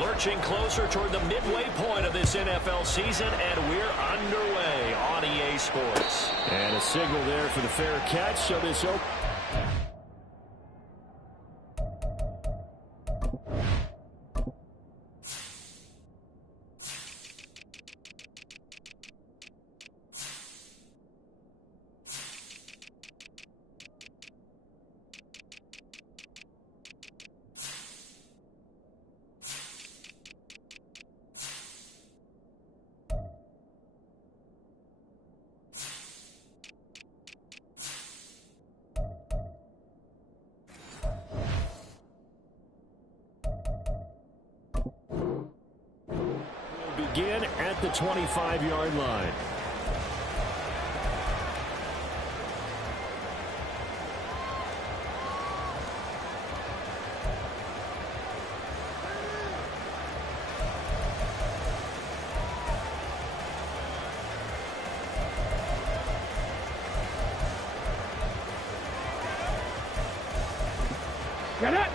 Lurching closer toward the midway point of this NFL season, and we're underway on EA Sports. And a signal there for the fair catch, so this open. Begin at the 25-yard line. Get it!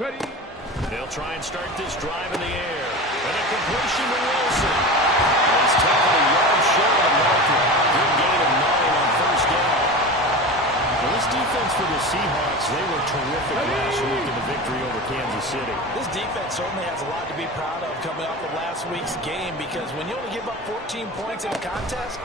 Ready. They'll try and start this drive in the air. And a completion to Wilson. He's taken a yard short of Walker. Good gain of 9 on first down. Well, this defense for the Seahawks, they were terrific last week in the victory over Kansas City. This defense certainly has a lot to be proud of coming off of last week's game, because when you only give up 14 points in a contest,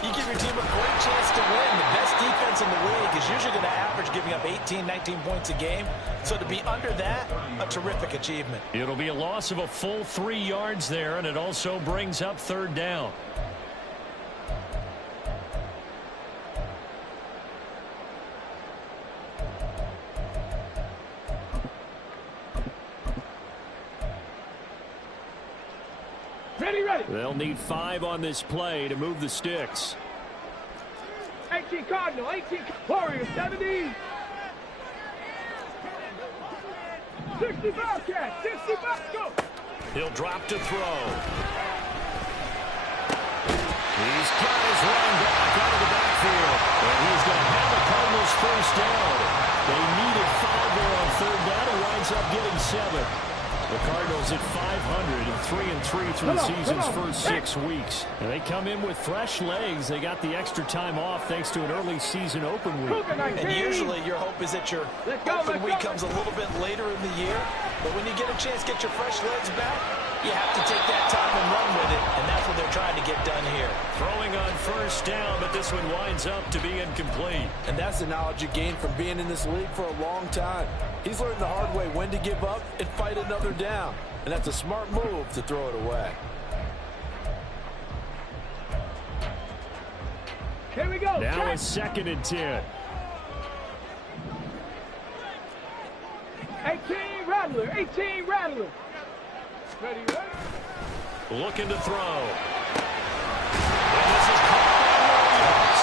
you give your team a great chance to win. The best defense in the league is usually going to average giving up 18, 19 points a game. So to be under that, a terrific achievement. It'll be a loss of a full 3 yards there, and it also brings up third down. Ready. They'll need 5 on this play to move the sticks. 18 Cardinal, 18 Warriors, 70. 60 Bobcat, 60 go. He'll drop to throw. He's got his running back out of the backfield. And he's going to have the Cardinals first down. They needed 5 there on third down. It winds up getting 7. The Cardinals at 500 and 3-3 through the season's first 6 weeks. And they come in with fresh legs. They got the extra time off thanks to an early season open week. And usually your hope is that your open week comes a little bit later in the year. But when you get a chance to get your fresh legs back, you have to take that time and run with it. And that's what they're trying to get done here. Throwing on first down, but this one winds up to be incomplete. And that's the knowledge you gain from being in this league for a long time. He's learned the hard way when to give up and fight another down. And that's a smart move to throw it away. Here we go. Now a 2nd and 10. 18 Rattler, 18 Rattler. Ready. Looking to throw. And this is caught by Williams.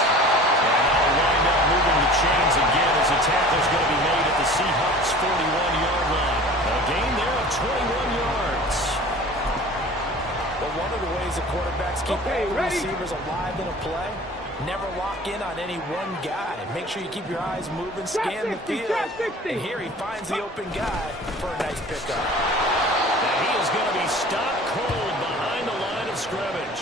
And that'll wind up moving the chains again as the tackle's going to be made at the Seahawks' 41-yard line. A gain there of 21 yards. But one of the ways the quarterbacks keep all the receivers alive in a play, never lock in on any one guy. Make sure you keep your eyes moving, scan the field. And here he finds the open guy for a nice pickup. And he is going to be stopped cold behind the line of scrimmage.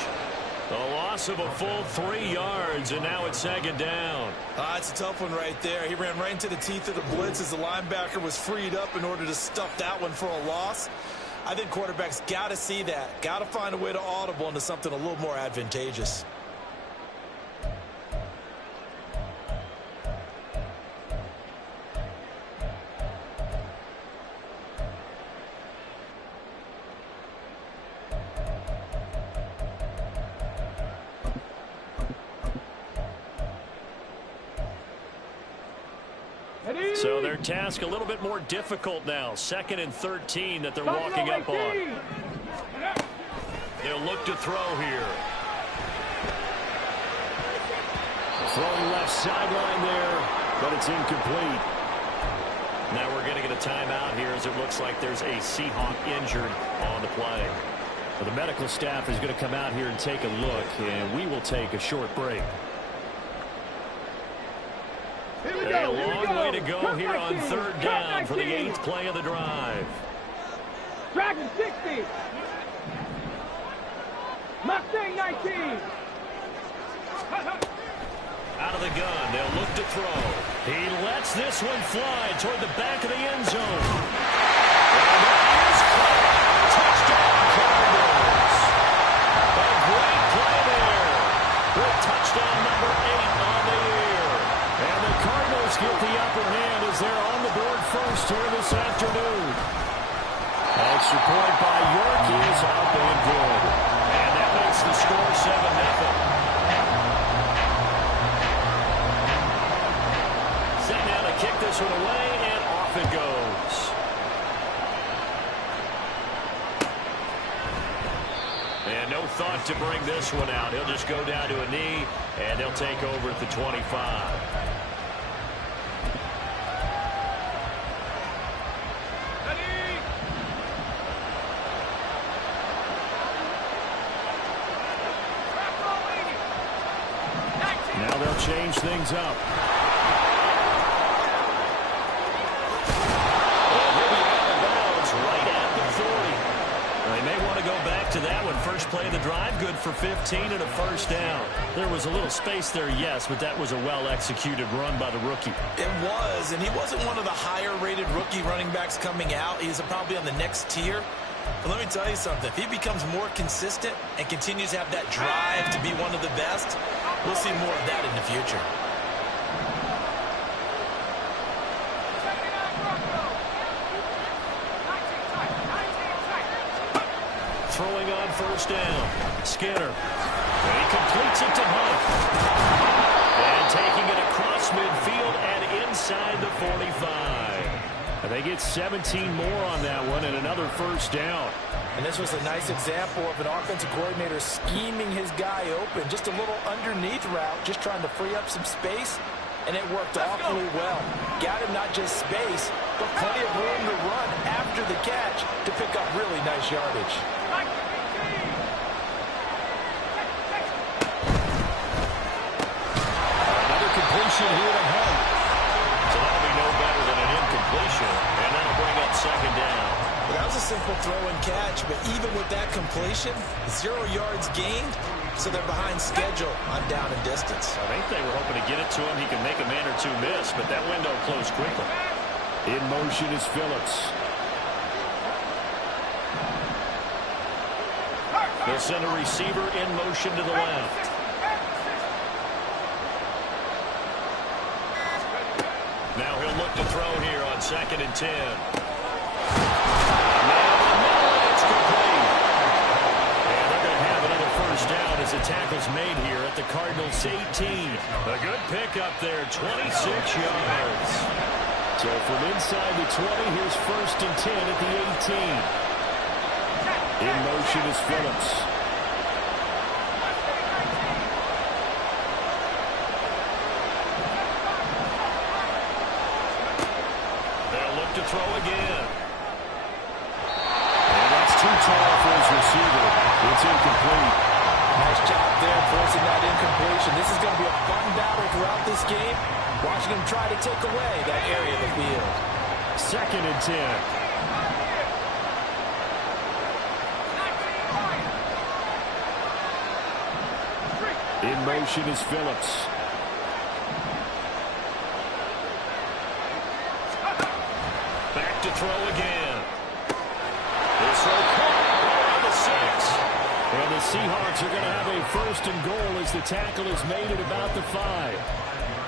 A loss of a full 3 yards, and now it's 2nd down. It's a tough one right there. He ran right into the teeth of the blitz as the linebacker was freed up in order to stuff that one for a loss. I think quarterbacks got to see that. Got to find a way to audible into something a little more advantageous. So their task a little bit more difficult now. 2nd and 13 that they're walking up on. They'll look to throw here. Thrown left sideline there, but it's incomplete. Now we're going to get a timeout here as it looks like there's a Seahawk injured on the play. Well, the medical staff is going to come out here and take a look, and we will take a short break. Here we go. A long way to go here on third down for the 8th play of the drive. Dragon 60. Mustang 19. Out of the gun, they'll look to throw. He lets this one fly toward the back of the end zone. And that is caught. Touchdown, Cardinals. A great play there. With touchdown number 8 on the year. And the Cardinals get the upper hand as they're on the board first here this afternoon. Extra point by York is up and good. And that makes the score 7-0. Kick this one away, and off it goes. And no thought to bring this one out. He'll just go down to a knee, and they'll take over at the 25. Now they'll change things up. To that one, first play of the drive, good for 15 and a first down. There was a little space there, yes, but that was a well-executed run by the rookie. It was, and he wasn't one of the higher-rated rookie running backs coming out. He's probably on the next tier. But let me tell you something. If he becomes more consistent and continues to have that drive to be one of the best, we'll see more of that in the future. Throwing on first down. Skinner. And he completes it to Hunt. And taking it across midfield and inside the 45. And they get 17 more on that one and another first down. And this was a nice example of an offensive coordinator scheming his guy open. Just a little underneath route, just trying to free up some space. And it worked awfully well. Got him not just space, but plenty of room to run after the catch to pick up really nice yardage. Another completion here to Hunt. So that'll be no better than an incompletion, and that'll bring up second down. Well, that was a simple throw and catch, but even with that completion, 0 yards gained, so they're behind schedule on down and distance. I think they were hoping to get it to him. He can make a man or two miss, but that window closed quickly. In motion is Phillips. They'll send a receiver in motion to the left. Now he'll look to throw here on 2nd and 10. It's complete. And they're going to have another first down as the tackle's made here at the Cardinals' 18. A good pickup there, 26 yards. So from inside the 20, here's 1st and 10 at the 18. In motion is Phillips. They'll look to throw again. And that's too tall for his receiver. It's incomplete. Nice job there forcing that incompletion. This is going to be a fun battle throughout this game. Watching him try to take away that area of the field. 2nd and 10. In motion is Phillips. Back to throw again. This will caught around the 6. And the Seahawks are going to have a 1st and goal as the tackle is made at about the 5.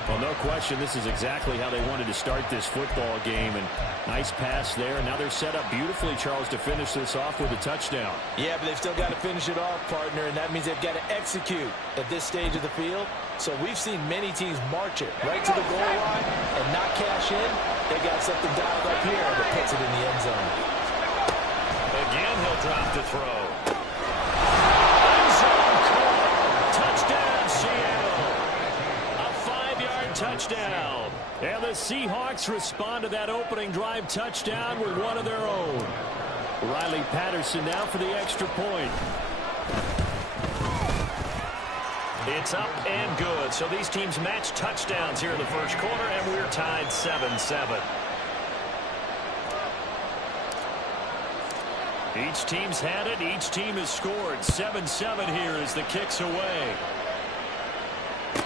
Well, no question, this is exactly how they wanted to start this football game. And nice pass there. And now they're set up beautifully, Charles, to finish this off with a touchdown. Yeah, but they've still got to finish it off, partner, and that means they've got to execute at this stage of the field. So we've seen many teams march it right to the goal line and not cash in. They got something dialed up here that puts it in the end zone. Again, he'll drop to throw. End zone caught. Touchdown, Seattle. A 5-yard touchdown. And the Seahawks respond to that opening drive touchdown with one of their own. Riley Patterson now for the extra point. It's up and good. So these teams match touchdowns here in the first quarter, and we're tied 7-7. Each team's had it. Each team has scored. 7-7 here as the kick's away.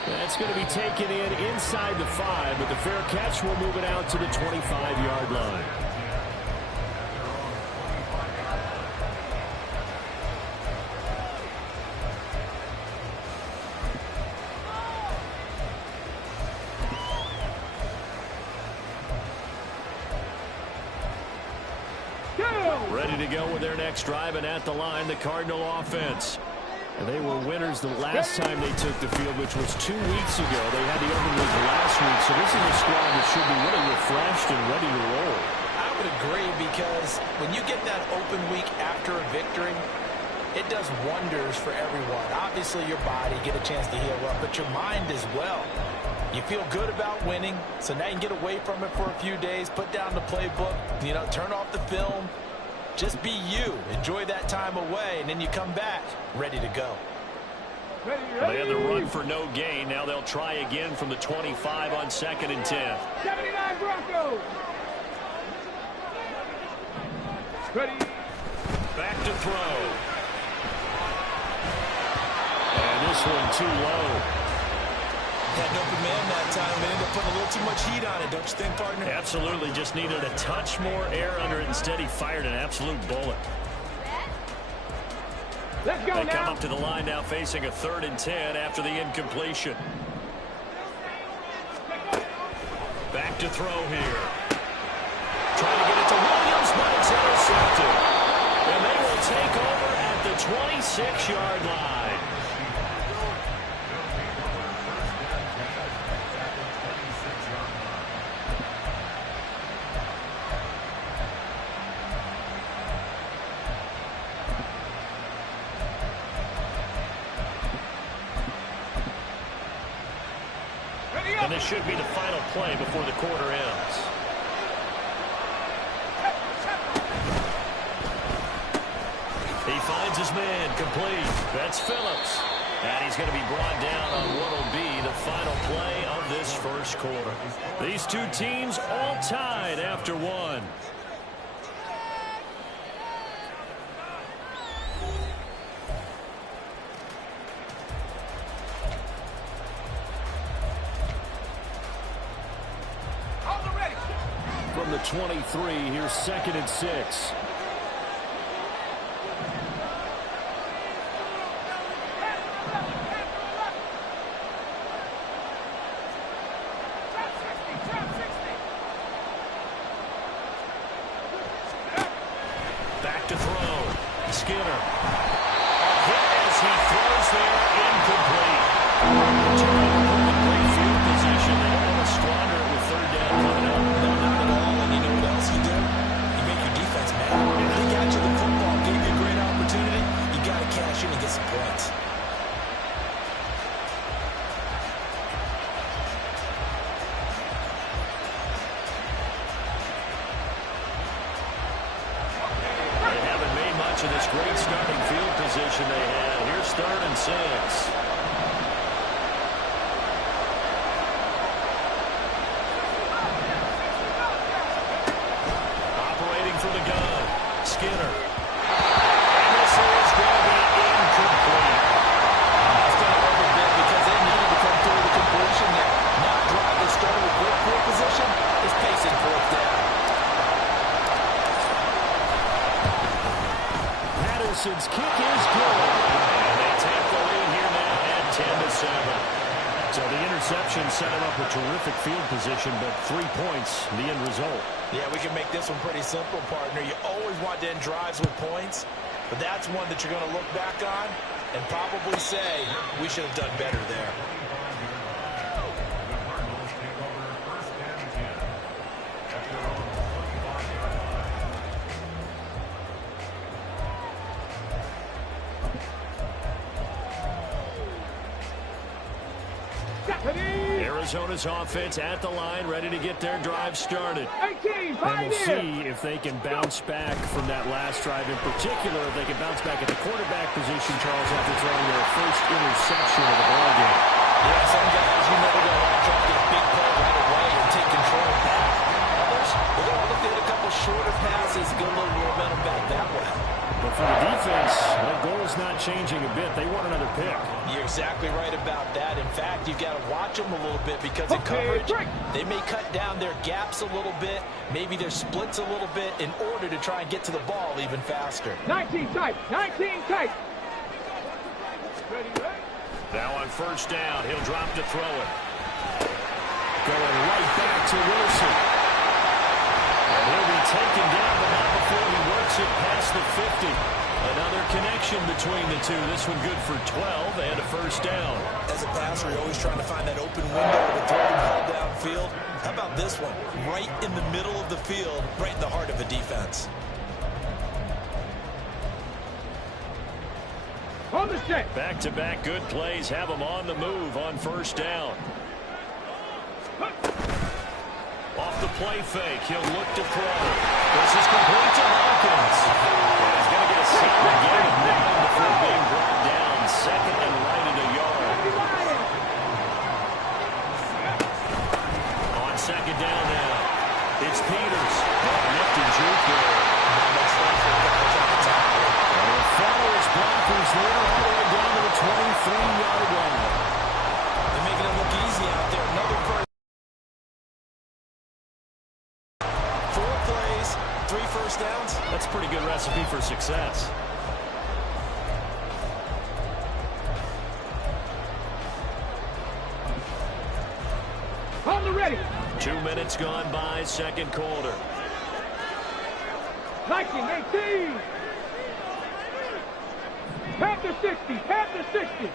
That's going to be taken in inside the 5, but the fair catch will move it out to the 25-yard line. Ready to go with their next drive, and at the line, the Cardinal offense. And they were winners the last time they took the field, which was 2 weeks ago. They had the open week last week, so this is a squad that should be really refreshed and ready to roll. I would agree, because when you get that open week after a victory, it does wonders for everyone. Obviously, your body, get a chance to heal up, but your mind as well. You feel good about winning, so now you can get away from it for a few days, put down the playbook, turn off the film. Just be you. Enjoy that time away, and then you come back ready to go. They had the run for no gain. Now they'll try again from the 25 on 2nd and 10. 79 Broncos. Ready. Back to throw. And this one too low. Had an open man that time, but ended up putting a little too much heat on it, don't you think, partner? Absolutely. Just needed a touch more air under it. Instead, he fired an absolute bullet. Let's go They now. come up to the line now facing a 3rd and 10 after the incompletion. Back to throw here. Trying to get it to Williams, but it's intercepted. And they will take over at the 26-yard line. And this should be the final play before the quarter ends. He finds his man complete. That's Phillips. And he's going to be brought down on what will be the final play of this first quarter. These two teams all tied after one. From the 23, here's 2nd and 6. Back to throw. Skinner. Hit as he throws there, incomplete. Great field position. They don't want to squander it with 3rd down coming up. They got you the football, gave you a great opportunity. You got to cash in and get some points. They haven't made much of this great starting field position they had. Here's 3rd and 6. From the gun, Skinner. And this is going to be incomplete. It's done a little bit because they needed to come through the completion there. Not drive the starter with great field position is pacing 4th down. Patterson's kick is good. And they take the lead here now at 10-7. So the interception set him up a terrific field position, but 3 points, the end result. Yeah, we can make this one pretty simple, partner. You always want to end drives with points, but that's one that you're going to look back on and probably say, we should have done better there. Arizona's offense at the line, ready to get their drive started. 18, And we'll in. see if they can bounce back from that last drive. In particular, if they can bounce back at the quarterback position, Charles, after throwing their first interception of the ballgame. Yeah, some guys, you know, they're going to want to try to get a big play right away and take control back. Others, they're going to look at a couple shorter passes, get a little momentum back that way. But for the defense, that goal is not changing a bit. They want another pick. You're exactly right about that. In fact, you've got to watch them a little bit because in coverage, they may cut down their gaps a little bit, maybe their splits a little bit in order to try and get to the ball even faster. 19 tight, 19 tight. Ready, ready. Now on first down, he'll drop to throw it. Going right back to Wilson. And he'll be taken down, but not before he works it past the 50. Another connection between the two. This one good for 12 and a first down. As a passer, you're always trying to find that open window to throw the ball downfield. How about this one? Right in the middle of the field, right in the heart of the defense. On the set. Back-to-back good plays have them on the move on first down. Off the play fake, he'll look to throw. This is complete to Hawkins. And he's going to get a solid gain of 9 before being brought down. Second and right at a yard. On second down now, it's Peters. Nifty juke there. And follows blockers there all the way down to the 23-yard line. They're making it look easy out there. Another first. 4 plays, 3 first downs. That's a pretty good recipe for success. On the ready. 2 minutes gone by, second quarter. 19, 18. Panther 60, Panther 60.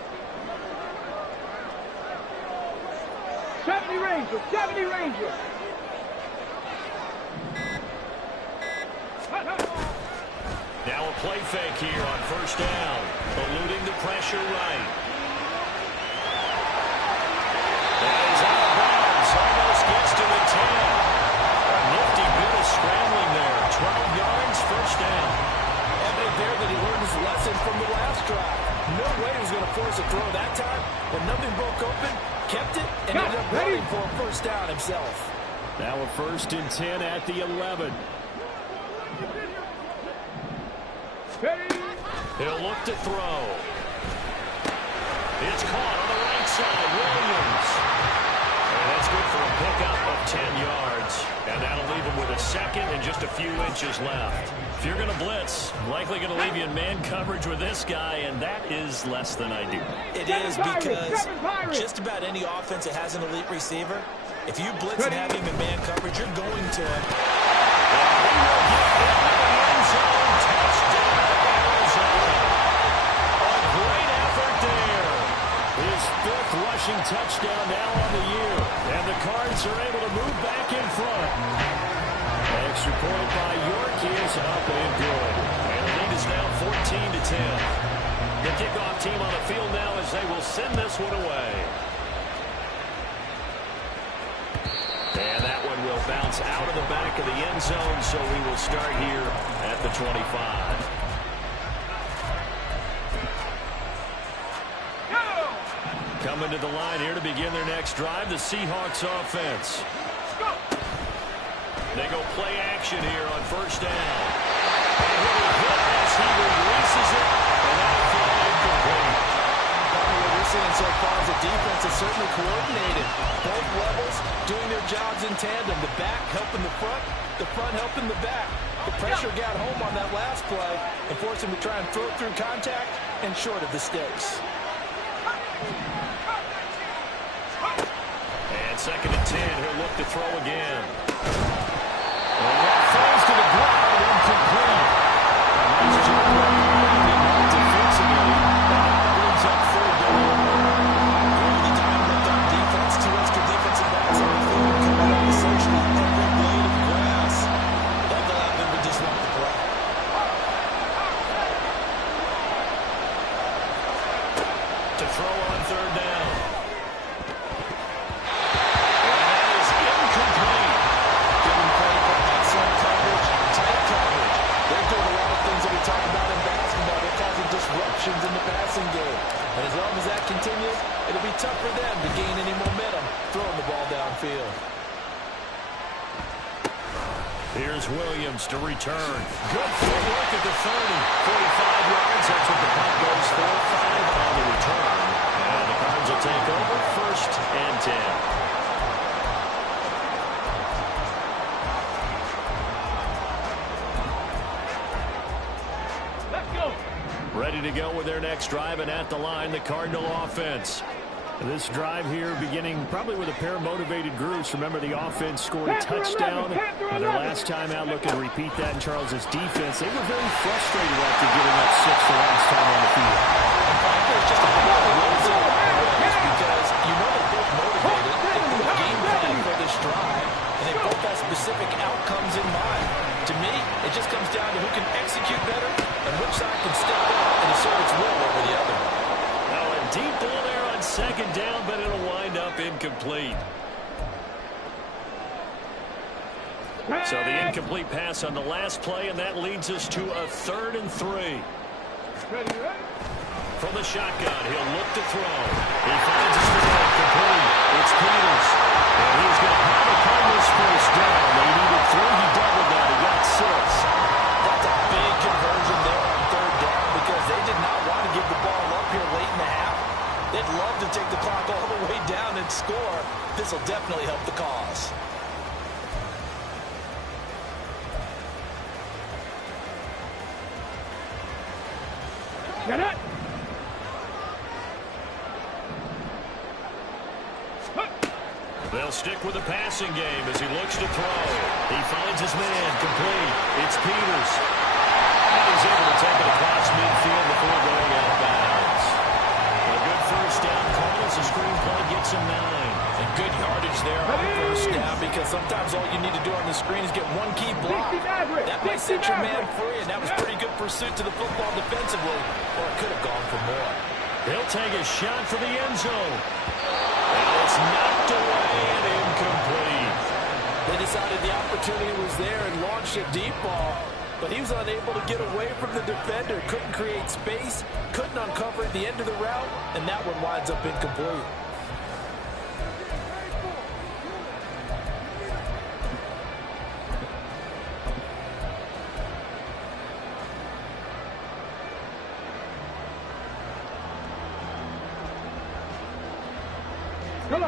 70 Ranger, 70 Ranger. Now a play fake here on first down. Eluding the pressure right. That is out of bounds. Almost gets to the 10. A nifty bit of scrambling there. 12 yards, first down. Evident there that he learned his lesson from the last drive. No way he was going to force a throw that time, but nothing broke open, kept it, and ended up running for a first down himself. Now a first and 10 at the 11. He'll look to throw. It's caught on the right side. Williams. And that's good for a pickup of 10 yards. And that'll leave him with a second and just a few inches left. If you're going to blitz, likely going to leave you in man coverage with this guy, and that is less than ideal. It is because just about any offense that has an elite receiver, if you blitz and have him in man coverage, you're going to... Rushing touchdown now on the year. And the Cards are able to move back in front. Extra point by York is up and good. And the lead is now 14-10. The kickoff team on the field now as they will send this one away. And that one will bounce out of the back of the end zone, so we will start here at the 25. Coming to the line here to begin their next drive, the Seahawks offense. They go play action here on first down. And he'll be hit as he releases it, and that flag complete. What we're seeing so far is the defense is certainly coordinated. Both levels doing their jobs in tandem. The back helping the front helping the back. The pressure got home on that last play and forced him to try and throw through contact and short of the sticks. And second and 10, he'll look to throw again. And that falls to the ground, incomplete. Nice job defensively. And that brings up third down. The time left on defense, 2 extra defensive backs on the field, coming up essentially every blade of grass. That allowed them to disrupt the play. To throw on third down. James Williams to return. Good footwork at the 30. 45 yards. That's what the punt goes for. 5 on the return. And the Cards will take over 1st and 10. Ready to go with their next drive, and at the line, the Cardinal offense. This drive here beginning probably with a pair of motivated groups. Remember, the offense scored a touchdown on their last time out. Looking to repeat that in Charles's defense. They were very frustrated after giving up 6 the last time on the field. There's just a lot of rules because you know they're both motivated. They put a game plan for this drive, and they both have specific outcomes in mind. To me, it just comes down to who can execute better and which side can step up and assert its will over the other. Now a deep ball there on 2nd down, but it'll wind up incomplete. So the incomplete pass on the last play, and that leads us to a 3rd and 3. From the shotgun, he'll look to throw. He finds his man complete. It's Peters. And he's going to have the Cardinals first down. They needed 3. He doubled that. He got 6. That's a big conversion there on 3rd down because they did not want to give the ball up here late in the half. They'd love to take the clock all the way down and score. This will definitely help the cause. Get it. They'll stick with the passing game as he looks to throw. He finds his man complete. It's Peters. And he's able to take it across midfield before going out of bounds. A good first down. Cardinals, a screen play gets him 9. And good yardage there on the first down because sometimes all you need to do on the screen is get one key block. That might set your man free, and that was pretty good pursuit to the football defensively, or it could have gone for more. He'll take a shot for the end zone. And it's knocked away and incomplete. They decided the opportunity was there and launched a deep ball, but he was unable to get away from the defender, couldn't create space, couldn't uncover at the end of the route, and that one winds up incomplete.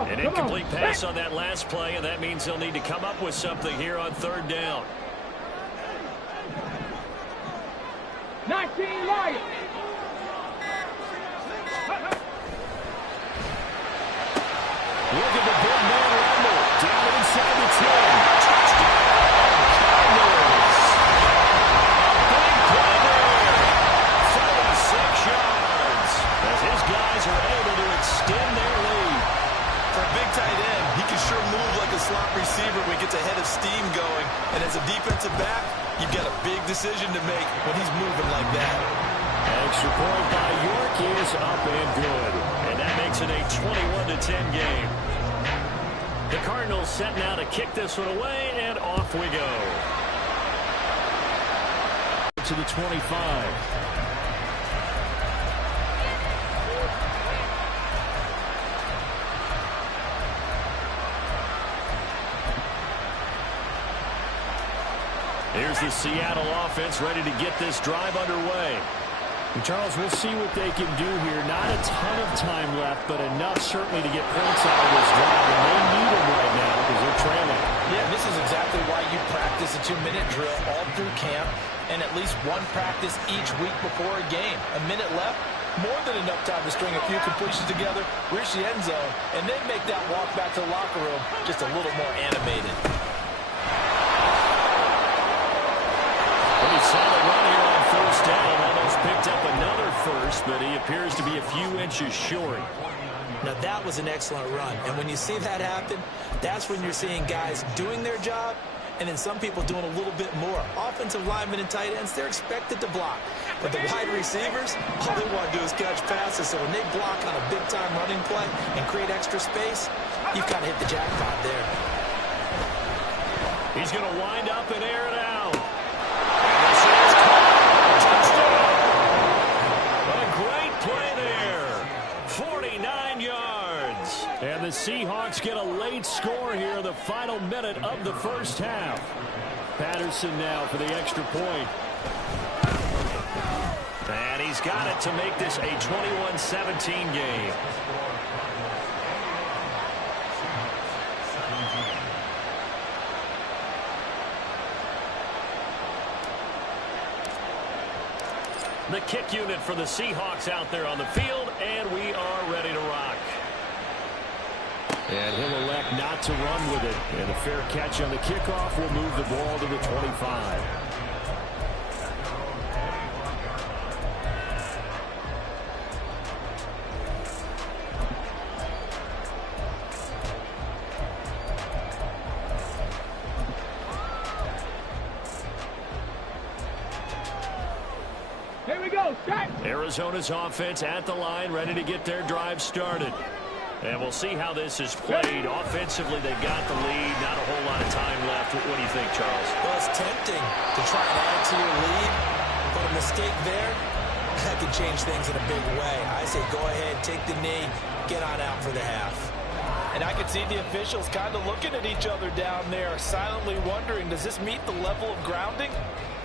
An incomplete pass on that last play, and that means they'll need to come up with something here on 3rd down. 19 Lions. Look at the big man rumble. Down inside the 10. Touchdown, Cardinals. Big play there. 46 yards. As his guys are able to extend their lead. For a big tight end, he can sure move like a slot receiver when he gets a head of steam going. And as a defensive back, you've got a big decision to make when he's moving like that. Extra point by York is up and good. And that makes it a 21-10 game. The Cardinals set now to kick this one away, and off we go. To the 25. Here's the Seattle offense ready to get this drive underway. And Charles, we'll see what they can do here. Not a ton of time left, but enough certainly to get points out of this drive. And they need them right now because they're trailing. Yeah, this is exactly why you practice a 2-minute drill all through camp and at least one practice each week before a game. A minute left, more than enough time to string a few completions together, reach the end zone, and then make that walk back to the locker room just a little more animated. Pretty solid run here on 1st down. Almost picked up another first, but he appears to be a few inches short. Now that was an excellent run, and when you see that happen, that's when you're seeing guys doing their job and then some people doing a little bit more. Offensive linemen and tight ends, they're expected to block. But the wide receivers, all they want to do is catch passes. So when they block on a big-time running play and create extra space, you've kind of hit the jackpot there. He's going to wind up and air it out. And this is caught. Touchdown. A great play there. 49 yards. And the Seahawks get a late score here in the final minute of the first half. Patterson now for the extra point. And he's got it to make this a 21-17 game. The kick unit for the Seahawks out there on the field, and we are ready to rock. And he'll elect not to run with it. And a fair catch on the kickoff will move the ball to the 25. Here we go. Set. Arizona's offense at the line, ready to get their drive started. And we'll see how this is played. Offensively, they got the lead. Not a whole lot of time left. What do you think, Charles? Well, it's tempting to try and add to your lead, but a mistake there, that can change things in a big way. I say go ahead, take the knee, get on out for the half. And I can see the officials kind of looking at each other down there, silently wondering, does this meet the level of grounding?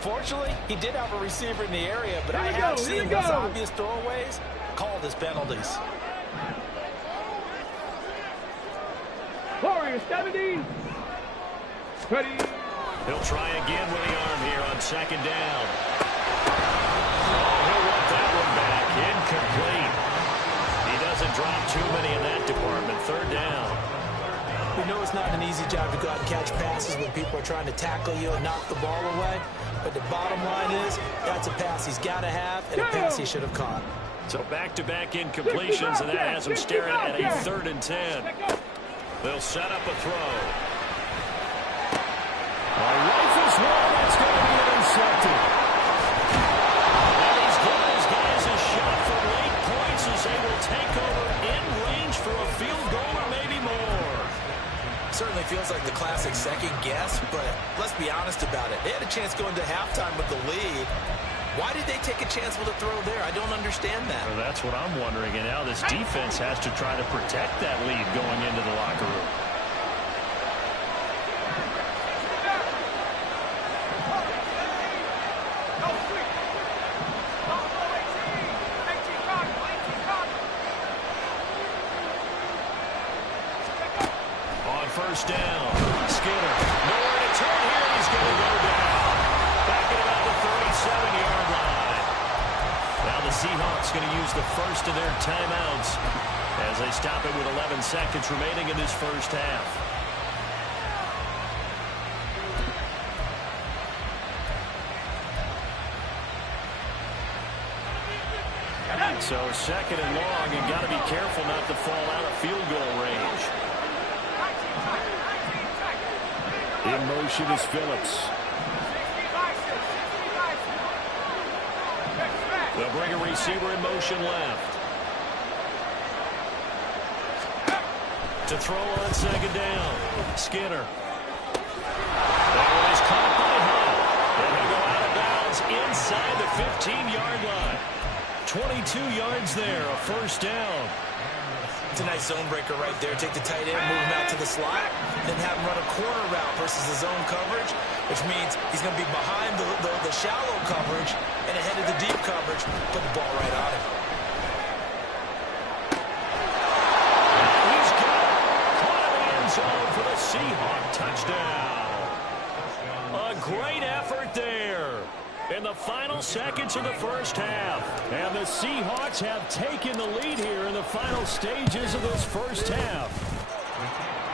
Fortunately, he did have a receiver in the area, but I have seen those obvious throwaways called as penalties. Warriors 70. Ready. He'll try again with the arm here on second down. Oh, he'll want that one back. Incomplete. He doesn't drop too many in that department. Third down. We know it's not an easy job to go out and catch passes when people are trying to tackle you and knock the ball away. But the bottom line is, that's a pass he's got to have and a pass he should have caught. So back-to-back incompletions, and that has him staring at a 3rd and 10. They'll set up a throw. Rifles one, that's going to be intercepted. And he's given his guys a shot for late points as they will take over in range for a field goal or maybe more. Certainly feels like the classic second guess, but let's be honest about it. They had a chance going to halftime with the lead. Why did they take a chance with a throw there? I don't understand that. Well, that's what I'm wondering. And now this defense has to try to protect that lead going into the locker room. On first down, Skinner. Nowhere to turn here. He's going to go down. Back at about the 37-yard line. Now the Seahawks going to use the first of their timeouts as they stop it with 11 seconds remaining in this first half. So second and long, and got to be careful not to fall out of field goal range. In motion is Phillips. They'll bring a receiver in motion left. To throw on second down. Skinner. That one is caught by Hunt. And he'll go out of bounds inside the 15-yard line. 22 yards there, a first down. It's a nice zone breaker right there. Take the tight end, move him out to the slot, then have him run a corner route versus the zone coverage, which means he's going to be behind the shallow coverage and ahead of the deep coverage. Put the ball right on him. He's got it. Caught in the end zone for the Seahawk touchdown. A great effort there in the final seconds of the first half. And the Seahawks have taken the lead here in the final stages of this first half.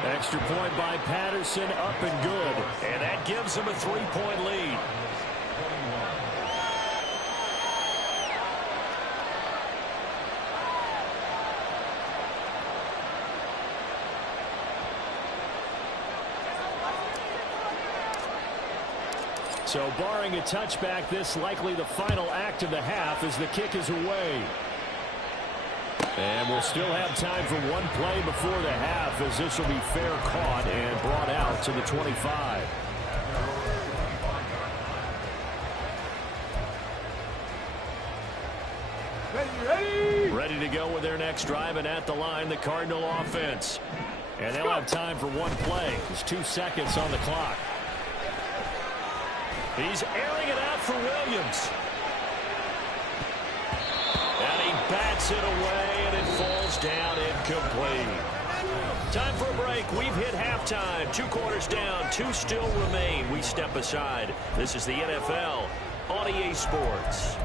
Extra point by Patterson, up and good. And that gives them a 3-point lead. So barring a touchback, this likely the final act of the half as the kick is away. And we'll still have time for one play before the half as this will be fair caught and brought out to the 25. Ready to go with their next drive, and at the line, the Cardinal offense. And they'll have time for one play. There's 2 seconds on the clock. He's airing it out for Williams. And he bats it away, and it falls down incomplete. Time for a break. We've hit halftime. 2 quarters down. 2 still remain. We step aside. This is the NFL on EA Sports.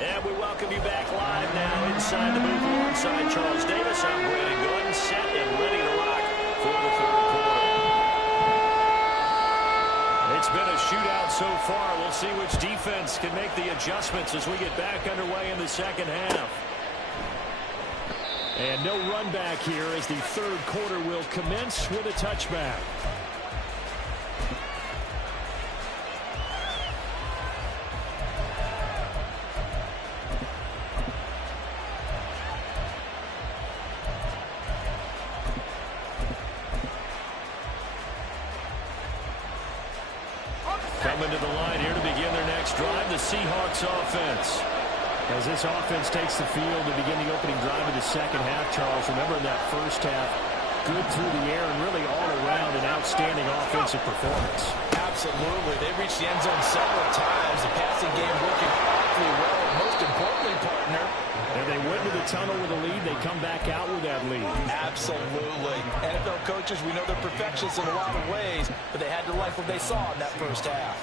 And we welcome you back live now inside the booth alongside Charles Davis. I'm Brandon Gordon, set and ready to rock for the third quarter. It's been a shootout so far. We'll see which defense can make the adjustments as we get back underway in the second half. And no run back here as the third quarter will commence with a touchback. Coming to the line here to begin their next drive, the Seahawks offense. As this offense takes the field to begin the opening drive of the second half, Charles, remember in that first half, good through the air and really all around an outstanding offensive performance. Absolutely. They reached the end zone several times. The passing game working awfully well. And most importantly, partner, and they went to the tunnel with a lead. They come back out with that lead. Absolutely. NFL coaches, we know they're perfectionists in a lot of ways, but they had to like what they saw in that first half.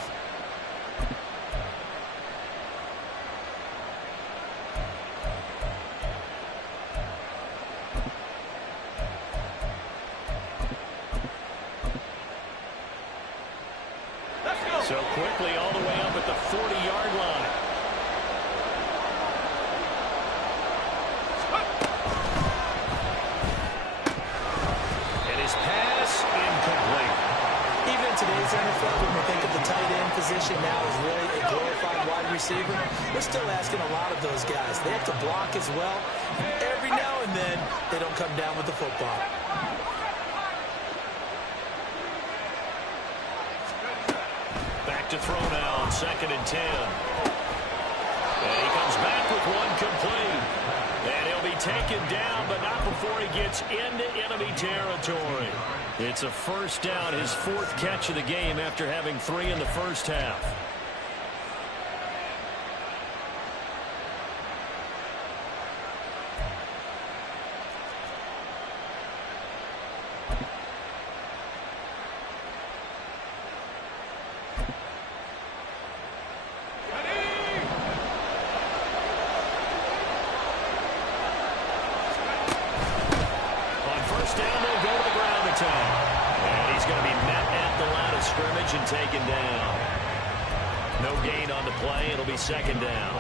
So quickly all the way up at the 40-yard line. And his pass incomplete. Even in today's NFL, when we think of the tight end position now as really a glorified wide receiver, we're still asking a lot of those guys. They have to block as well. And every now and then, they don't come down with the football. To throw now on 2nd and 10. And he comes back with one complete. And he'll be taken down, but not before he gets into enemy territory. It's a first down, his 4th catch of the game after having 3 in the first half. And taken down. No gain on the play. It'll be 2nd down.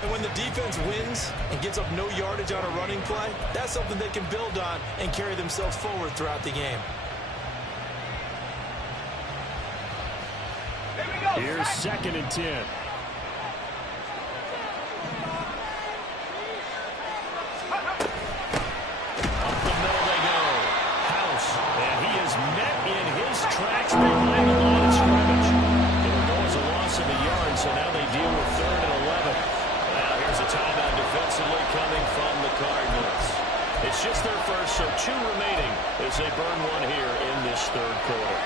And when the defense wins and gives up no yardage on a running play, that's something they can build on and carry themselves forward throughout the game. Here's 2nd and 10. Up the middle they go. House. And he is met in his tracks behind the line of scrimmage. It'll go as a loss of a yard, so now they deal with 3rd and 11. Now here's a timeout defensively coming from the Cardinals. It's just their first, so 2 remaining as they burn one here in this third quarter.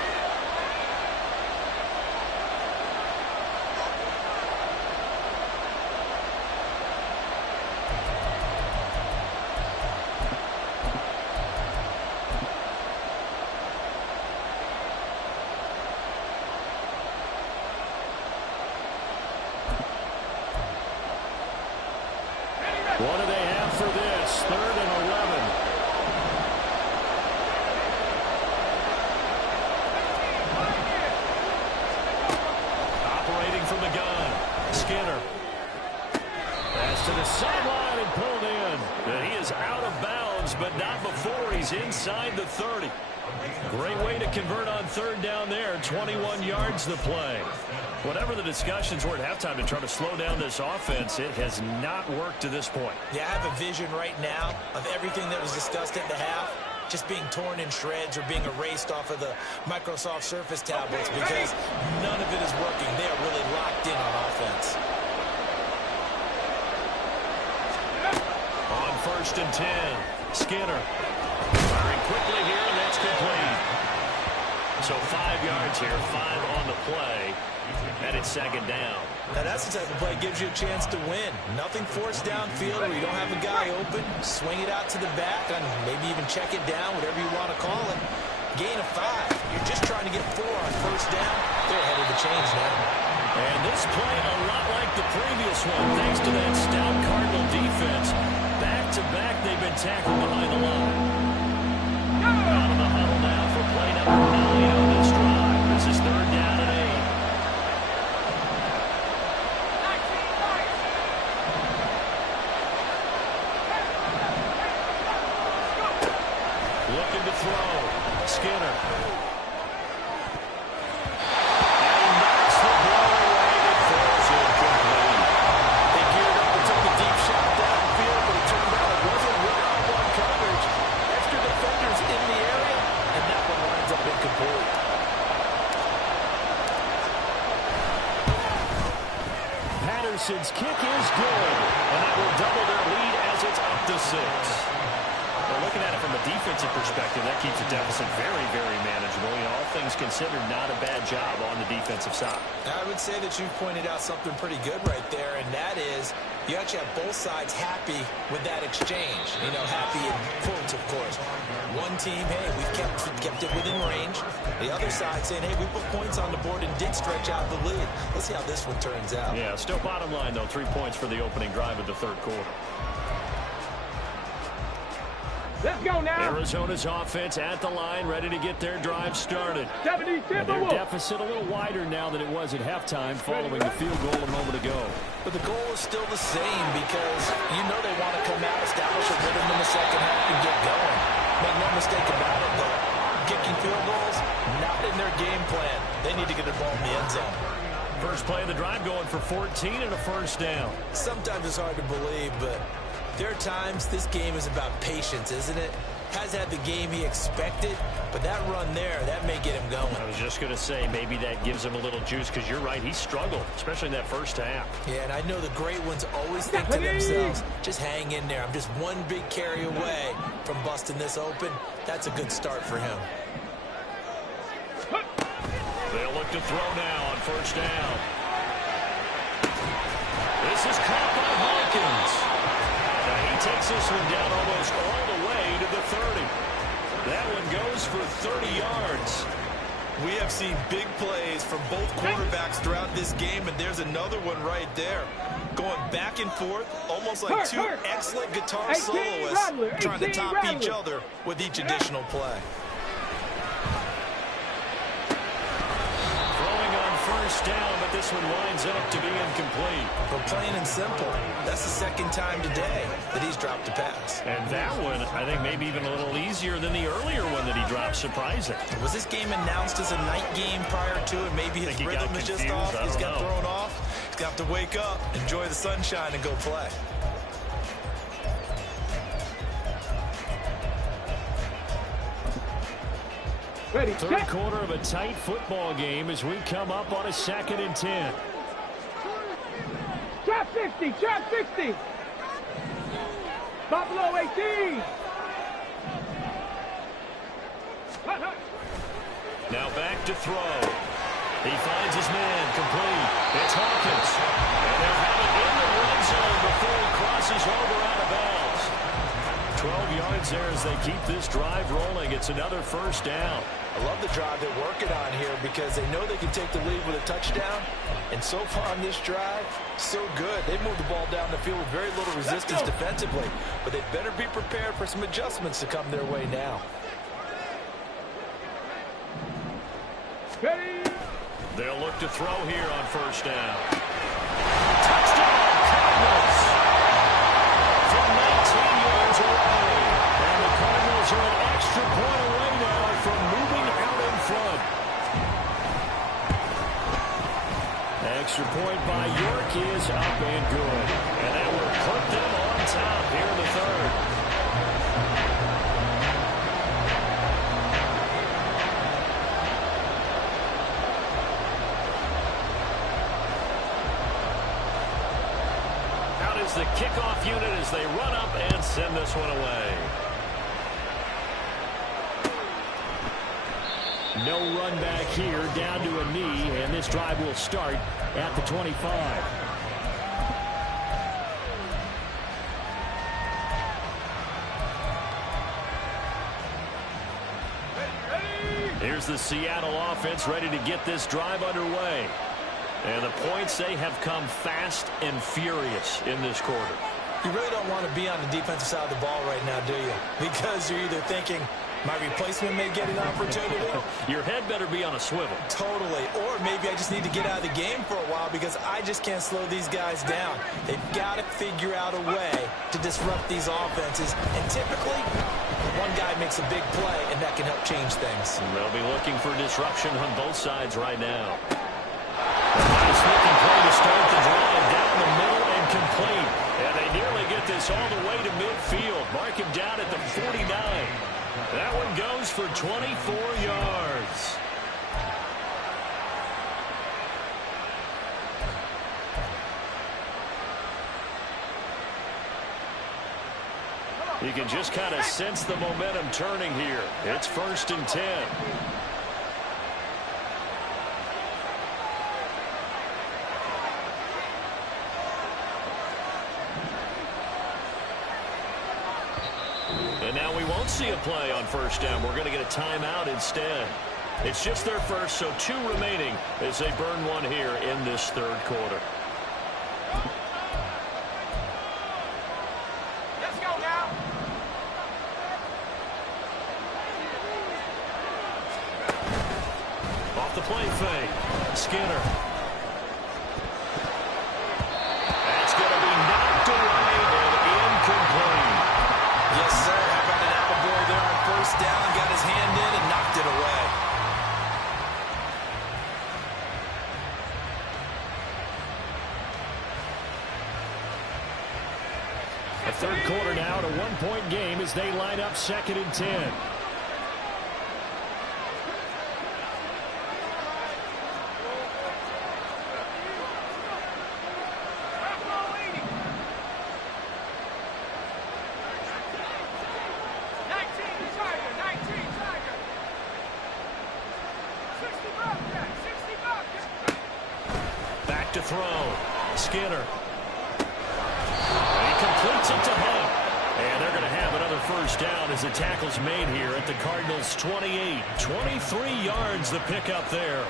What do they have for this? 3rd and 11. Operating from the gun. Skinner. Pass to the sideline and pulled in. And he is out of bounds, but not before he's inside the 30. Great way to convert on 3rd down there. 21 yards to play. Whatever the discussions were at halftime to try to slow down this offense, it has not worked to this point. Yeah, I have a vision right now of everything that was discussed at the half just being torn in shreds or being erased off of the Microsoft Surface tablets because none of it is working. They are really locked in on offense. On 1st and 10, Skinner firing quickly here, and that's complete. So 5 yards here, 5 on the play, and it's 2nd down. Now that's the type of play that gives you a chance to win. Nothing forced downfield where you don't have a guy open. Swing it out to the back and maybe even check it down, whatever you want to call it. Gain of 5. You're just trying to get 4 on 1st down. They're ahead of the chains now. And this play a lot like the previous one, thanks to that stout Cardinal defense. Back-to-back, they've been tackled behind the line. Out of the huddle now for play number 9 on this drive. This is 3rd down and 8. Looking to throw. Skinner. And knocks the ball away. It falls incomplete. They geared up and took a deep shot downfield, but it turned out it wasn't one-on-one coverage. Extra defenders in the area, and that one winds up incomplete. Patterson's kick is good, and that will double their lead as it's up to 6. Well, looking at it from a defensive perspective, that keeps the deficit very, very manageable. You know, all things considered, not a bad job on the defensive side. I would say that you've pointed out something pretty good right there, and that is you actually have both sides happy with that exchange. You know, happy in quotes, of course. One team, hey, we've kept it within range. The other side saying, hey, we put points on the board and did stretch out the lead. Let's see how this one turns out. Yeah, still bottom line, though, 3 points for the opening drive of the 3rd quarter. Let's go now. Arizona's offense at the line, ready to get their drive started. 70 And their deficit a little wider now than it was at halftime following the field goal a moment ago. But the goal is still the same because you know they want to come out, establish a rhythm in the second half, and get going. Make no mistake about it, though. Kicking field goals, not in their game plan. They need to get the ball in the end zone. First play of the drive going for 14 and a 1st down. Sometimes it's hard to believe, but there are times this game is about patience, isn't it? Has had the game he expected, but that run there, that may get him going. I was just going to say, maybe that gives him a little juice, because you're right, he struggled, especially in that 1st half. Yeah, and I know the great ones always think to themselves, just hang in there. I'm just one big carry away from busting this open. That's a good start for him. They'll look to throw now on 1st down. This is caught by Hawkins. Now he takes this one down almost all the way to the 30. That one goes for 30 yards. We have seen big plays from both quarterbacks throughout this game, and there's another one right there. Going back and forth, almost like two excellent guitar soloists trying to top each other with each additional play. Throwing on 1st down, but this one winds up to be incomplete. But plain and simple, that's the 2nd time today that he's dropped a pass. And that one, I think, maybe even a little easier than the earlier one that he dropped, surprising. Was this game announced as a night game prior to it? Maybe his rhythm is just off. He's got thrown off. He's got to wake up, enjoy the sunshine, and go play. Ready, 3rd quarter of a tight football game as we come up on a 2nd and 10. Trap 60, trap 60. Buffalo 18. Now back to throw. He finds his man, complete. It's Hawkins. And they'll have it in the red zone before he crosses over out of bounds. 12 yards there as they keep this drive rolling. It's another 1st down. I love the drive they're working on here because they know they can take the lead with a touchdown. And so far on this drive, so good. They moved the ball down the field with very little resistance defensively. But they better be prepared for some adjustments to come their way now. Ready. They'll look to throw here on 1st down. Touchdown, Cardinals! From 19 yards away. And the Cardinals are an extra point away now from moving out in front. Extra point by York is up and good. And that will put them on top here in the 3rd. is the kickoff unit as they run up and send this one away. No run back here, down to a knee, and this drive will start at the 25. Here's the Seattle offense ready to get this drive underway. And the points, they have come fast and furious in this quarter. You really don't want to be on the defensive side of the ball right now, do you? Because you're either thinking, my replacement may get an opportunity. Your head better be on a swivel. Totally. Or maybe I just need to get out of the game for a while because I just can't slow these guys down. They've got to figure out a way to disrupt these offenses. And typically, one guy makes a big play, and that can help change things. And they'll be looking for disruption on both sides right now. Nice looking play to start the drive down the middle and complete. And they nearly get this all the way to midfield. Mark him down at the 49. That one goes for 24 yards. You can just kind of sense the momentum turning here. It's 1st and 10. And now we won't see a play on 1st down. We're going to get a timeout instead. It's just their first, so 2 remaining as they burn one here in this 3rd quarter. Let's go now. Off the play fake. Skinner. That's going to be knocked away and incomplete. Yes, sir. How about an attaboy there on 1st down? Got his hand in and knocked it away. The 3rd quarter now, at a 1-point game as they line up 2nd and 10. Back to throw. Skinner. He completes it to Hunt. And they're going to have another 1st down as the tackle's made here at the Cardinals' 28. 23 yards the pickup there.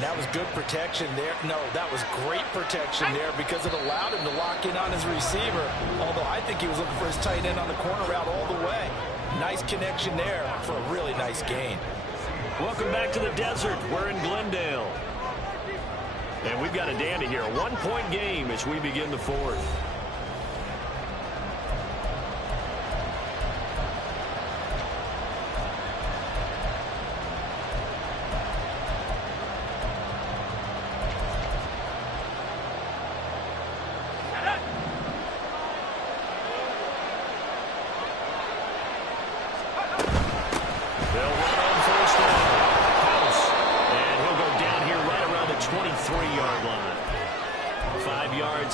That was good protection there. No, that was great protection there because it allowed him to lock in on his receiver. Although I think he was looking for his tight end on the corner route all the way. Nice connection there for a really nice gain. Welcome back to the desert. We're in Glendale. And we've got a dandy here. A 1-point game as we begin the 4th.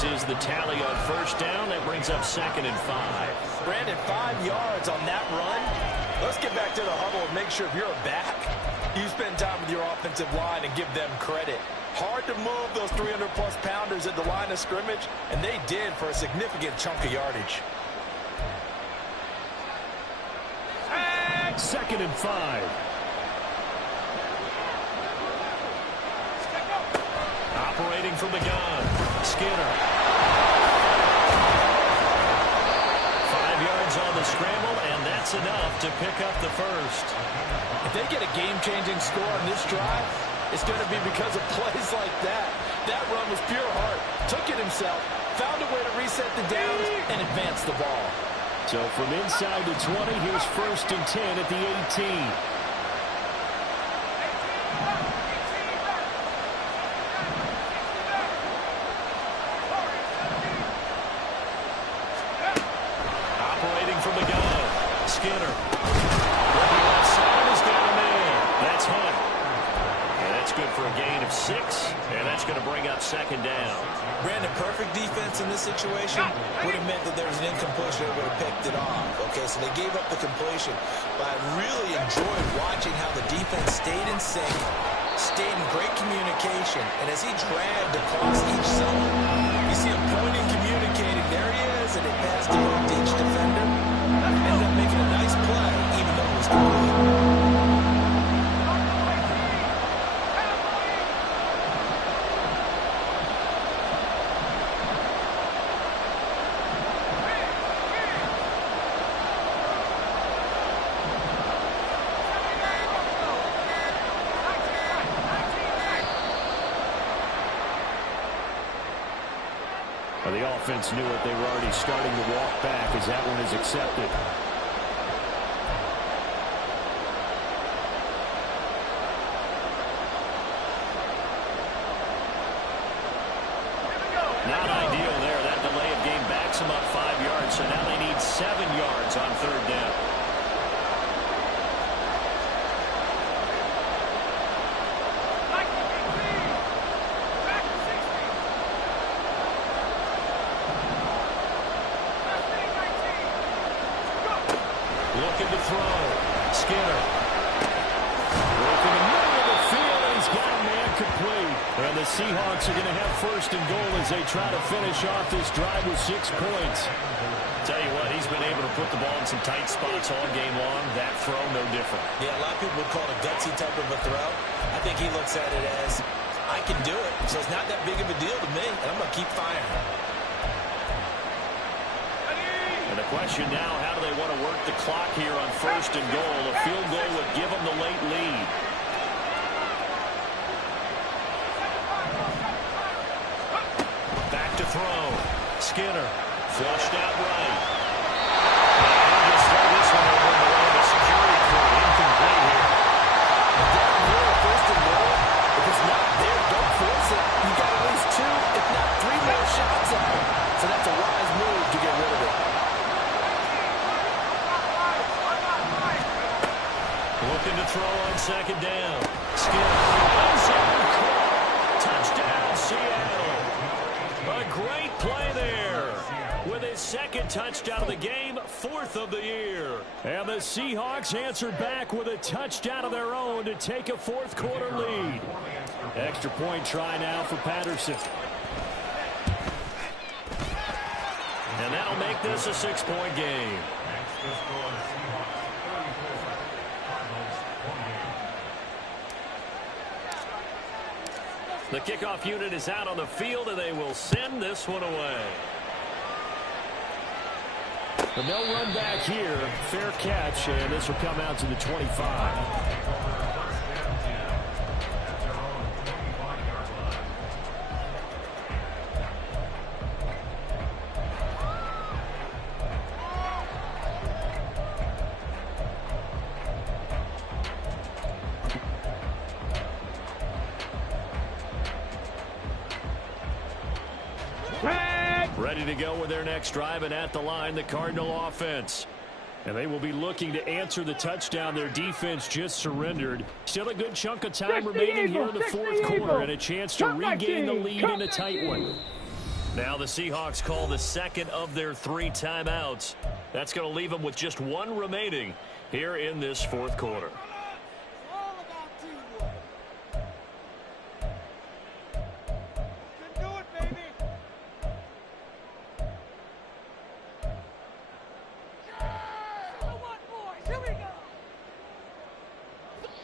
Is the tally on 1st down. That brings up 2nd and 5. Brandon, 5 yards on that run. Let's get back to the huddle and make sure if you're a back, you spend time with your offensive line and give them credit. Hard to move those 300-plus pounders at the line of scrimmage, and they did for a significant chunk of yardage. 2nd and 5. Operating from the gun. Skinner. 5 yards on the scramble, and that's enough to pick up the 1st. If they get a game-changing score on this drive, it's going to be because of plays like that. That run was pure heart. Took it himself, found a way to reset the downs, and advance the ball. So from inside the 20, here's 1st and 10 at the 18. From the gun, Skinner. Looking outside, has got him in. That's Hunt. And that's good for a gain of 6, and that's going to bring up second down. Brandon, perfect defense in this situation would have meant that there was an incompletion that would have picked it off. Okay, so they gave up the completion, but I really enjoyed watching how the defense stayed in sync, stayed in great communication, and as he dragged across each zone, you see him pointing, communicating. There he is, and it passed to each defender. Ended up making a nice play, even though it was complete. The offense knew it. They were already starting to walk back as that one is accepted. Not ideal there. That delay of game backs them up 5 yards, so now they need 7 yards on third down. Looking to throw. Skinner. Broke in the middle of the field, and he's got a man complete. And the Seahawks are going to have first and goal as they try to finish off this drive with 6 points. Tell you what, he's been able to put the ball in some tight spots all game long. That throw, no different. Yeah, a lot of people would call it a gutsy type of a throw. I think he looks at it as, I can do it, so it's not that big of a deal to me, and I'm going to keep firing. And the question now, how do they want to work the clock here on first and goal? A field goal would give them the late lead. Back to throw. Skinner. Flushed out right. And just throw this one over the line. The security crew incomplete here. Down here, first and goal. If it's not there, don't force it. You got at least 2, if not 3 more shots at it. So that's a wise move to get rid of it. Looking to throw on second down. Skinner. Touchdown, Seattle. A great play there. With his second touchdown of the game, 4th of the year. And the Seahawks answer back with a touchdown of their own to take a 4th quarter lead. Extra point try now for Patterson. And that'll make this a 6-point game. The kickoff unit is out on the field, and they will send this one away. But no run back here. Fair catch, and this will come out to the 25. Ready to go with their next drive, and at the line, the Cardinal offense. And they will be looking to answer the touchdown their defense just surrendered. Still a good chunk of time remaining here in the 4th quarter, and a chance to regain the lead in a tight one. Now the Seahawks call the second of their 3 timeouts. That's going to leave them with just 1 remaining here in this 4th quarter.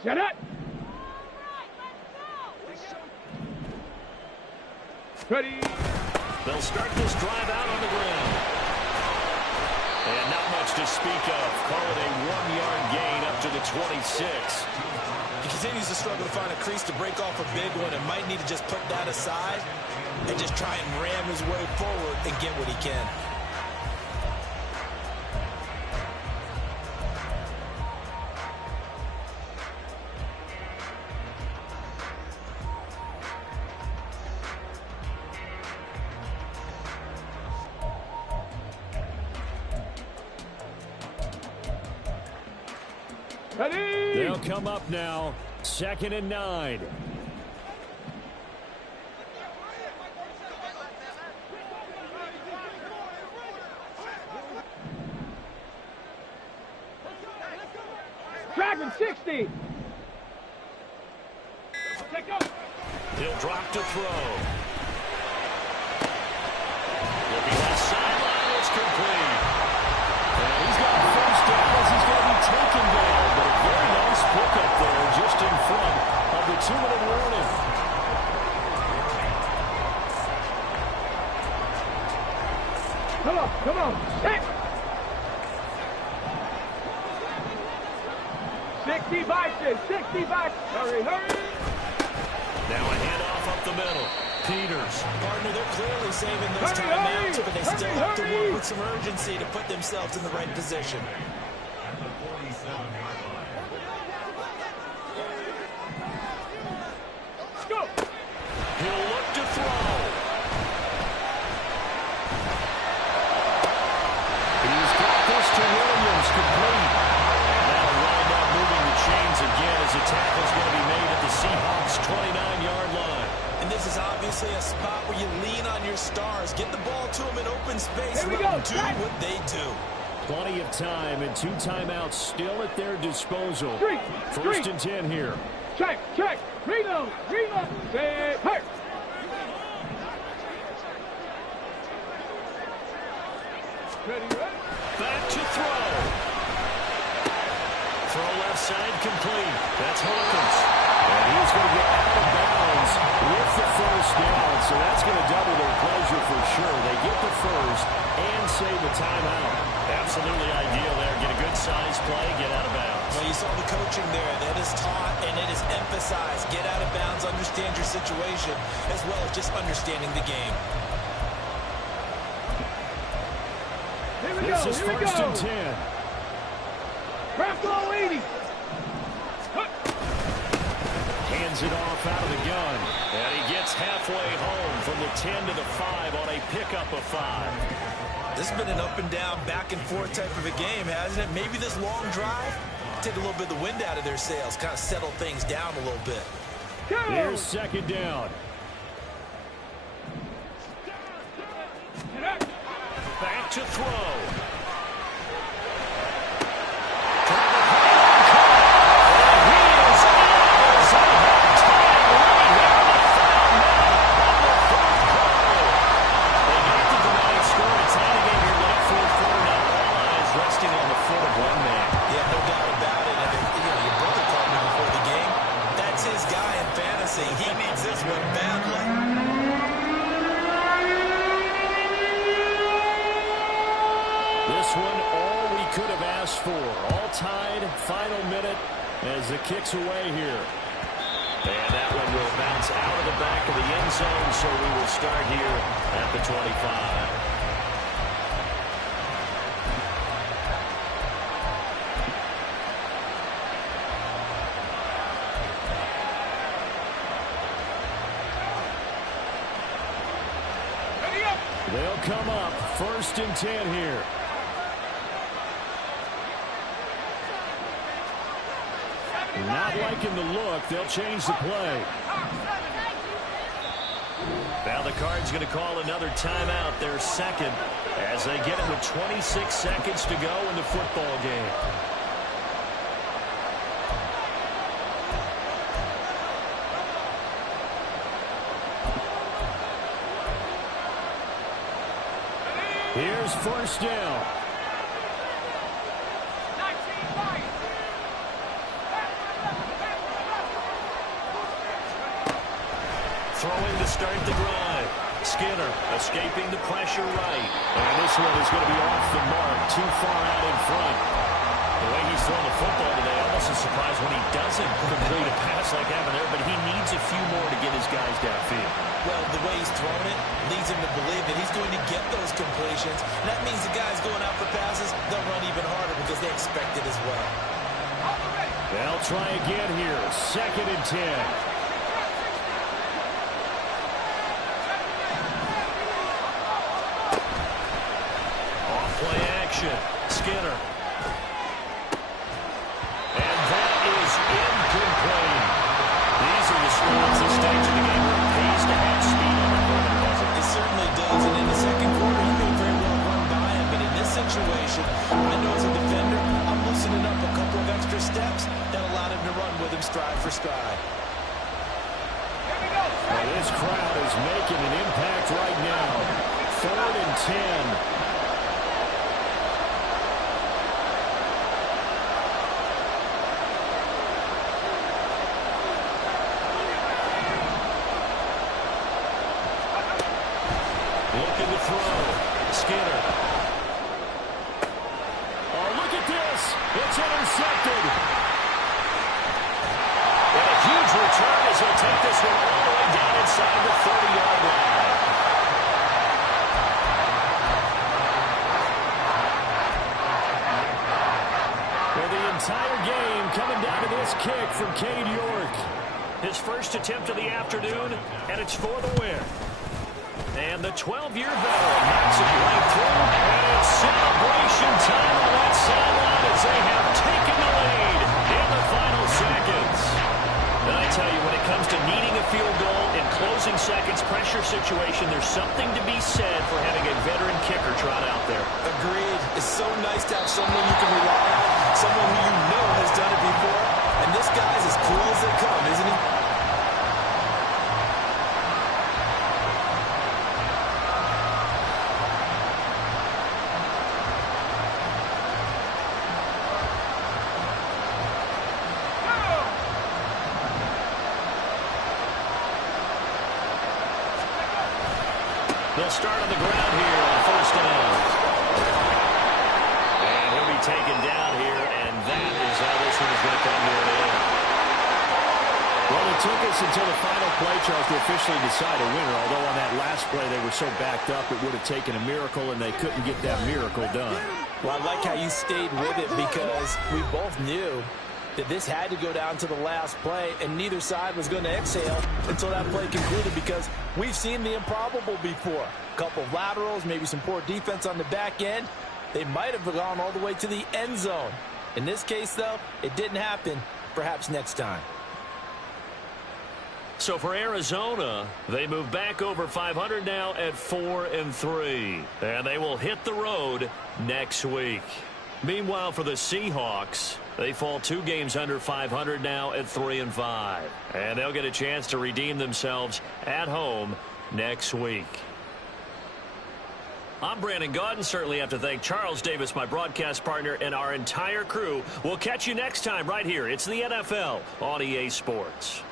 Get it! Ready! They'll start this drive out on the ground. And not much to speak of. Call it a 1-yard gain up to the 26. He continues to struggle to find a crease to break off a big one and might need to just put that aside and just try and ram his way forward and get what he can. Ready! They'll come up now. 2nd and 9. Second 60. Take up. He'll drop to throw. Looking left sideline, it's complete. And he's got a first down as he's going to be taken down. But a very nice pickup there just in front of the 2-minute warning. Come on. Hit. 65. Hurry. Now a handoff up the middle. Peters. Partner, they're clearly saving those timeouts, but they still have to work with some urgency to put themselves in the right position. Go. He'll look to throw. He's got this to Williams, complete. That'll wind up moving the chains again as the tackle's going to be made at the Seahawks' 29-yard line. And this is obviously a spot where you lean on your stars. Get the ball to them in open space. Here we Let go. them do what they do. Plenty of time and 2 timeouts still at their disposal. First and 10 here. Check. Reload. Hey. Ready. Back to throw. Throw left side complete. That's Hawkins. And he's going to get out of bounds with the first down. So that's going to double their pleasure for sure. They get the first and save a timeout. Absolutely ideal there. Get a good size play, get out of bounds. Well, you saw the coaching there. That is taught and it is emphasized. Get out of bounds, understand your situation, as well as just understanding the game. This is first and 10. Craft all 80. Hands it off out of the gun. And he gets halfway home from the 10 to the 5 on a pickup of 5. This has been an up and down, back and forth type of a game, hasn't it? Maybe this long drive, take a little bit of the wind out of their sails, kind of settle things down a little bit. Here's second down. Back to throw. He needs this one badly. This one, all we could have asked for. All tied, final minute as the kick's away here. And that one will bounce out of the back of the end zone, so we will start here at the 25. They'll come up first and 10 here. Not liking the look. They'll change the play. Now the Cards going to call another timeout, their second, as they get it with 26 seconds to go in the football game. Here's first down. Throwing to start the drive. Skinner escaping the pressure right. And this one is going to be off the mark, too far out in front. The way he's throwing the football today, almost a surprise when he doesn't complete a pass like happened there, but he needs a few more to get his guys downfield. Well, the way he's throwing it leads him to believe that he's going to get those completions. And that means the guys going out for passes, they'll run even harder because they expect it as well. They'll try again here. Second and 10. Off-play action. Skinner. And that is incomplete. These are the spots this stage of the game where it pays to have speed on the quarterback, doesn't it? It certainly does. And in the second quarter, he may very well run by him. But in this situation, I know as a defender, I'm loosening up a couple of extra steps. That'll this crowd is making an impact right now. 3rd and 10. Looking to throw. Skinner. Oh, look at this. It's intercepted. And a huge return as he'll take this one all the way down inside the 30-yard line. Well, the entire game coming down to this kick from Cade York. His first attempt of the afternoon, and it's for the win. And the 12-year veteran knocks it right through. And it's celebration time on that sideline as they have taken the lead in the final seconds. And I tell you, when it comes to needing a field goal in closing seconds pressure situation, there's something to be said for having a veteran kicker trot out there. Agreed. It's so nice to have someone you can rely on, someone who you know has done it before. And this guy's as cool as they come, isn't he? They'll start on the ground here on 1st down. And he'll be taken down here, and that is how this one is going to come to an end. Well, it took us until the final play, Charles, to officially decide a winner, although on that last play they were so backed up it would have taken a miracle, and they couldn't get that miracle done. Well, I like how you stayed with it because we both knew that this had to go down to the last play, and neither side was going to exhale until that play concluded because we've seen the improbable before. A couple of laterals, maybe some poor defense on the back end. They might have gone all the way to the end zone. In this case, though, it didn't happen. Perhaps next time. So for Arizona, they move back over 500 now at 4-3. And they will hit the road next week. Meanwhile, for the Seahawks, they fall 2 games under 500 now at 3-5. And they'll get a chance to redeem themselves at home next week. I'm Brandon Gaudin. Certainly have to thank Charles Davis, my broadcast partner, and our entire crew. We'll catch you next time right here. It's the NFL on EA Sports.